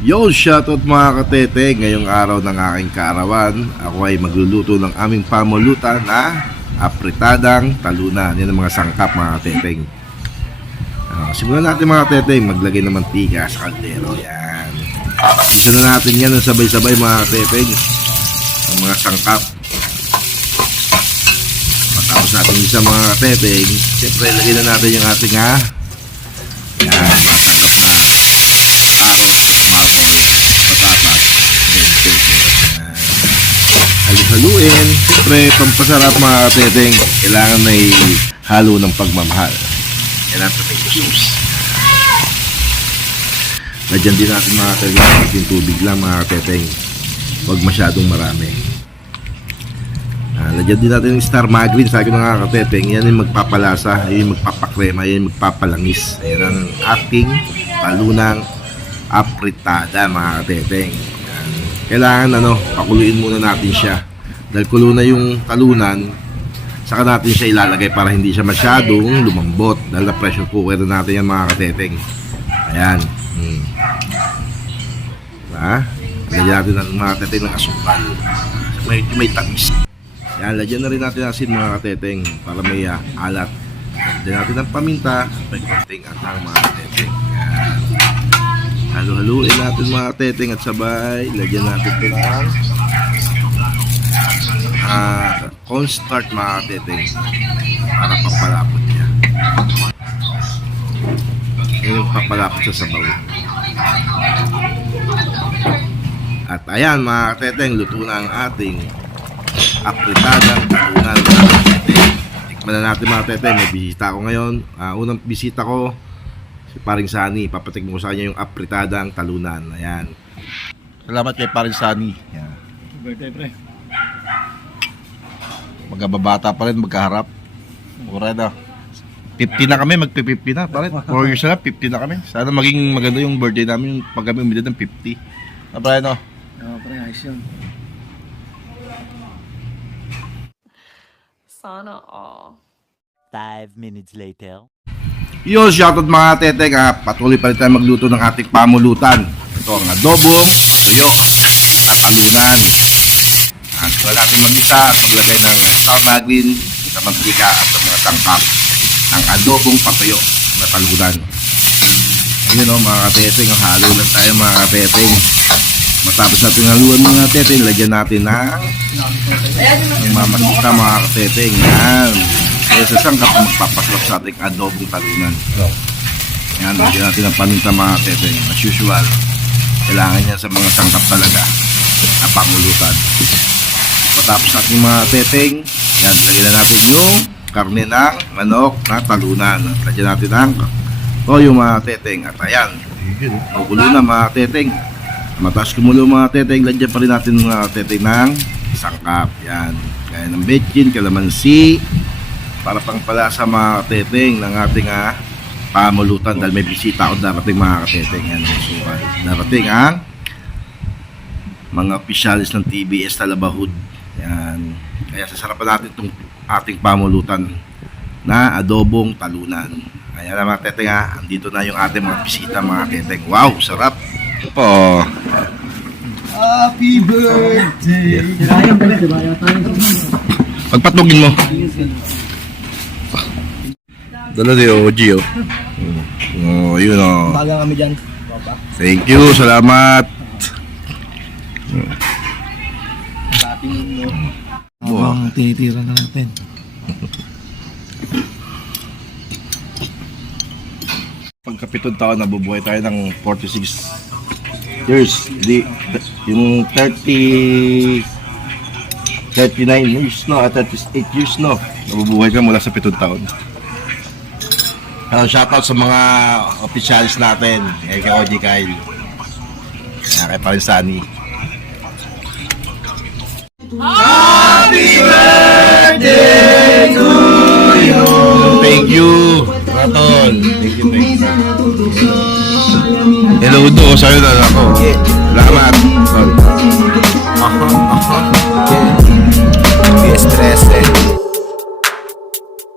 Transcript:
Yo, shoutout mga katete. Ngayong araw ng aking kaarawan, ako ay magluluto ng aming pamulutan na apritadang talunan. Yan ang mga sangkap mga kateteng. Simulan natin mga kateteng, maglagay ng mantika sa kaldero. Yan. Isa na natin yan ng sabay-sabay mga kateteng. Ang mga sangkap. Matapos natin isa mga kateteng, siyempre lagay na natin yung ating yan, mga sangkap na carrot, baboy, patatas, halu-haluin. Siyempre, pampasarap mga kateteng, kailangan may halo ng pagmamahal. Kailangan sa may sauce. Lagyan din natin mga kateteng, natin tubig lang mga kateteng. Huwag masyadong marami. Lagyan din natin yung star margarine. Sa akin mga kateteng, yan yung magpapalasa, yan yung magpapakrema, yan yung magpapalangis. Yan ang ating talunang apritada mga kateteng. Kailangan pakuluin muna natin siya. Dahil kulo na yung talunan, saka natin siya ilalagay para hindi siya masyadong lumambot. Dahil na pressure cooker na natin yan mga kateteng. Ayan. Lagyan natin ng mga kateteng ng asukal. May tamis. Yan, lagyan na rin natin asin mga kateteng para may alat. Lagyan natin ng paminta, may konting atang mga kateteng. Yan. Halu-haluin natin mga kateteng at sabay lagyan natin ito ng cornstarch mga kateteng para papalapot niya. Yan yung papalapot sa sabaw. At ayan mga kateteng, luto na ang ating apritadang talunan mga kateteng. Tikman na natin mga kateteng. May bisita ako ngayon. Unang bisita ko si Paring Sani. Papatikman ko sa kanya yung apritadang talunan. Ayan. Salamat kay Paring Sani. Ayan. Birthday, pre. Magkababata pa rin, magkaharap. Mura na. 50 na kami, magpi-50 na. Parin. 4 years na, 50 na kami. Sana maging maganda yung birthday namin pag kami umidad ng 50. Parin, no? Oo, pre, ayos yun. Sana all. 5 minutes later. Yo, shoutout mga teteng. Patuloy pa rin tayo magluto ng ating pamulutan. Ito ang adobong patuyo at talunan. Wala natin mag-isa at maglagay ng star margarine sa mantika at sa mga sangkap ng adobong patuyo na talunan. Ayun mga kateteng, halo lang tayo mga kateteng. Matapos natin haluan mga kateteng, lagyan natin ng mamasita mga kateteng. Yan. Kaya sa sangkap na magpapaslap sa ating adobong talunan. Yan, lagyan natin ng paminta mga kateteng. As usual, kailangan yan sa mga sangkap talaga na pangulutan. Matapos natin mga kateteng, yan, lagyan na natin yung karne ng manok na talunan. Lagyan natin ng toyo mga kateteng. At ayan, kukulo na mga kateteng. Mataas kumulo mga kateteng, lagyan pa rin natin mga kateteng ng sangkap. Yan, kaya ng betchin, kalamansi, para pangpalasa mga kateteng ng ating pamulutan dahil may bisita ako darating mga kateteng. Yan, darating ang mga opisyalis ng TBS Talabahud. Yan, kaya sasarapan natin itong ating pamulutan na adobong talunan. Ayan na mga kateteng, andito na yung ating mga bisita mga kateteng. Wow, sarap po. Happy birthday! Pagpatugin mo. Dala di OG yun Baga kami dyan. Thank you, salamat. Wow, tinitira na natin. Pagkapitong taon, nabubuhay tayo ng 46 years. Yung 39 years, 38 years, nabubuhay ka mula sa 7 taon. Shoutout sa mga opisyalis natin, kay OG Kyle, kay Paring Sani. Happy birthday to you! Thank you, Raton. Thank you. Hello do, sa'yo na ako. Salamat. Yes, stress